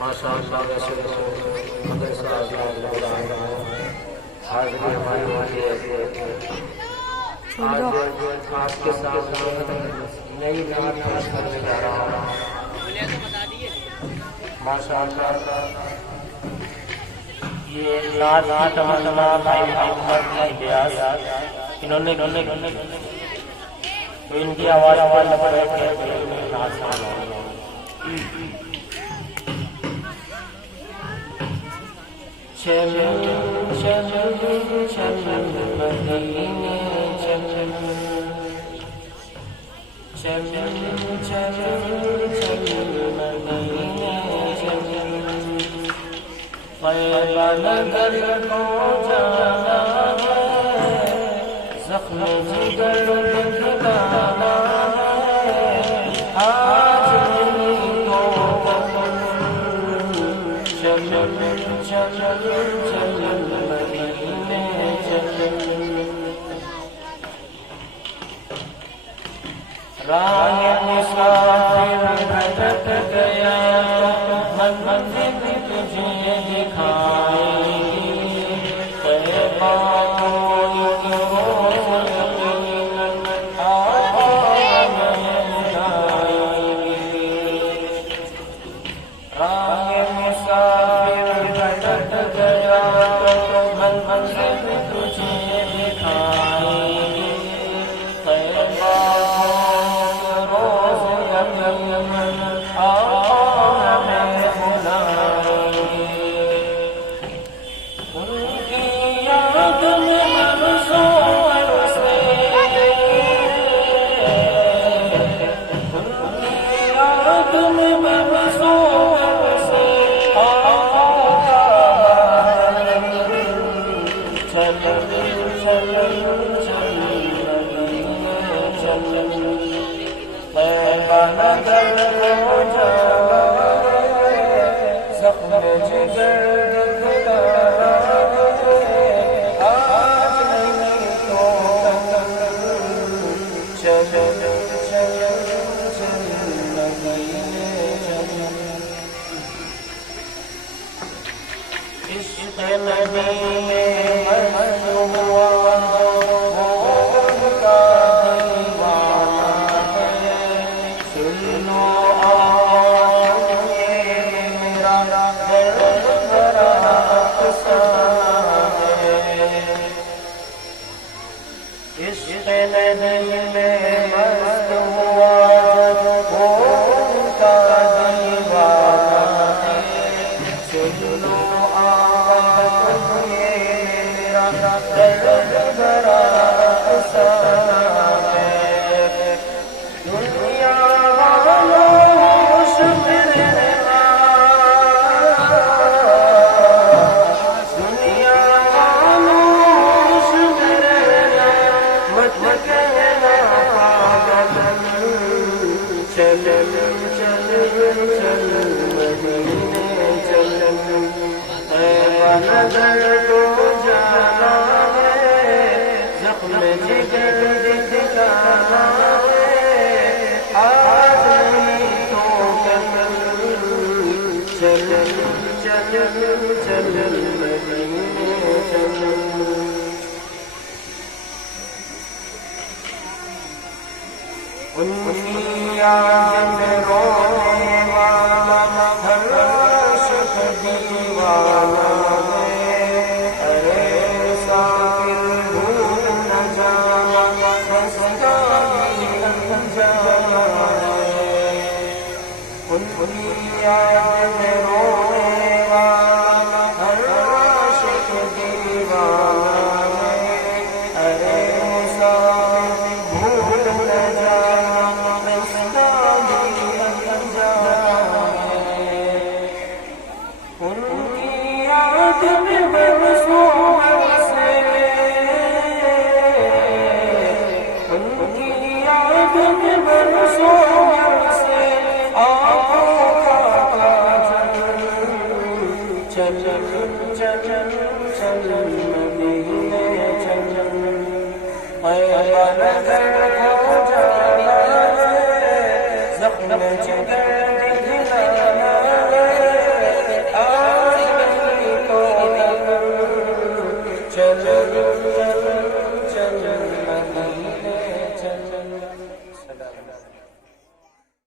ماشاء اللہ ویسے مدرسہ حاضری ہماری ہوتی ہے آج آپ کے ساتھ نئی نعت پیش کرنے جا رہا ہوں ماشاء اللہ یہ نعت تمنا بھائی محمد الیاس انہوں نے ان کی آواز پر لگے تھے نعت سنا چل چل چل مدینے چل چل چل چل مدینے چل طیبہ نگر کو جانا ہے زخم جگر دکھلانا ہے آج نہیں تو کل چل چل چل مدینے چل راہ مسافر بھٹک گیا منزل تجھے دکھائے گی طیبہ کو ایک روز یقیناً آرام آئے گی راہ مسافر بھٹک گیا منزل تجھے دکھائے گی طیبہ کو روز یقیناً آرام بلائے گی ان کی یاد میں منصور سے ان کی یاد میں منصور سے چل چل چل چل طیبہ نگر کو جانا ہے زخم جگر دکھلانا ہے آج نہیں تو کل چل چل چل مدینے چل عشق نبی میں مست ہوا وہ ان کا دیوانہ ہے سنو آؤ یہ میرا درد بھرا افسانہ ہے عشق نبی میں مست ہوا وہ ان کا دیوانہ ہے سنو درد بھرا افسانہ ہے دنیا والوں ہوش میں رہنا دنیا والوں ہوش میں رہنا مت کہنا پاگل چل چل چل مدینے چل طیبہ نگر کو جانا ہے زخم جگر دکھلانا ہے آج نہیں تو کل چل چل چل مدینے چل ان کی یاد میں رونے والا ہر عاشق دیوانہ ان کی یاد میں رونے والا ہر عاشق دیوانہ ہے ارے مسافر بھول نہ جانا رستہ بھی انجام ہے ان کی یاد میں منصور سے ان کی یاد میں منصور سے چل چل چل مدینے چل طیبہ نگر کو جانا ہے زخم جگر دکھلانا ہے چل مدینے چل.